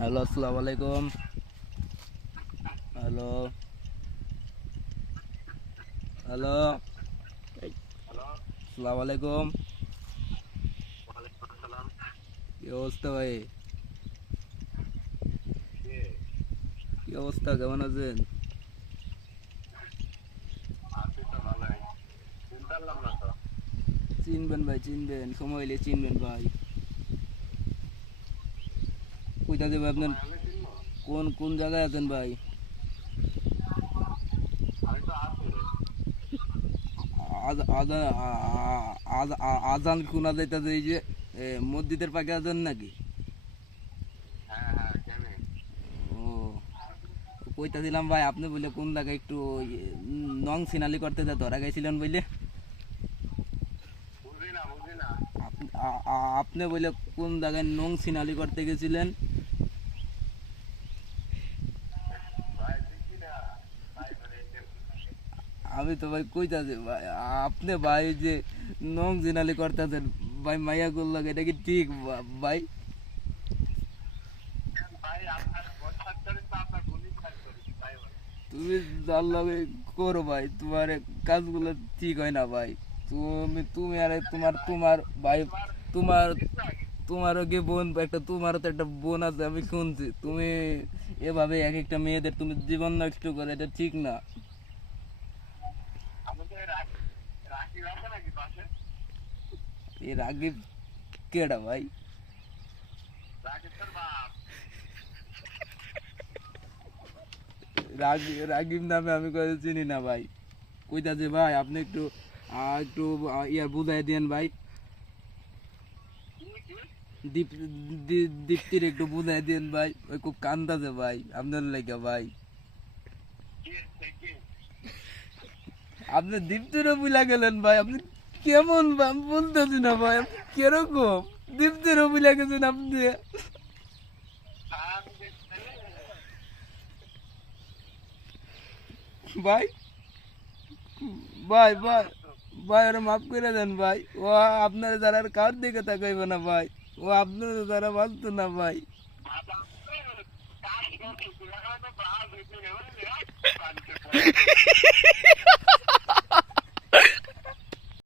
Hello, আসসালামু আলাইকুম। Hello hello, আসসালামু আলাইকুম। কি অবস্থা ভাই? কি অবস্থা, কেমন আছেন? চিনবেন ভাই, চিনবেন, সময় হইলে চিনবেন ভাই। কইতা দেবে আপনার? কোন কোন জায়গায় আছেন ভাই? আজান শোনা যাইতেছে, এই যে মসজিদের পাখে আছেন নাকি? ও, কইতাছিলাম ভাই, আপনি বলে কোন জায়গায় একটু নং সিনালি করতে যা ধরা গেছিলেন বলে। আপনি বলে কোন জায়গায় নং সিনালি করতে গেছিলেন? আমি তো ভাই কইতাছি ভাই, আপনি ভাই যে নং সিনালি করতেছেন ভাই মাইয়া করলো, এটা কি ঠিক ভাই? তুমি যার লগে করো ভাই, তোমার কাজগুলো ঠিক হয় না ভাই। তুমি তুমি আর তোমার তোমার ভাই, তোমার তোমারও কি বোন, একটা তোমারও তো একটা বোন আছে, আমি শুনছি। তুমি এভাবে এক একটা মেয়েদের তুমি জীবন নষ্ট করে, এটা ঠিক না। এই রাগিব কেডা ভাই? রাগিব নামে আমি কাউকে চিনি না ভাই। কইতাছে ভাই, আপনি একটু একটু ইয়া বুঝাই দেন ভাই। দীপ্তির একটু বুঝাই দেন ভাই, ওই খুব কান্দাছে ভাই আপনার লেগে ভাই। আপনি দীপ্তিরও বুঝা গেলেন ভাই, আপনি কেমন আমি বলতেছি না ভাই, আপনি কিরকম দীপ্তিরও বুঝা গেছেন আপনি? ভাই ভাই ভাই ভাই, ওরা মাফ করে দেন ভাই। ও আপনার দ্বারা আর কার দিকে তাকাইবে না ভাই। ও আপনার দ্বারা বাঁচতো না ভাই।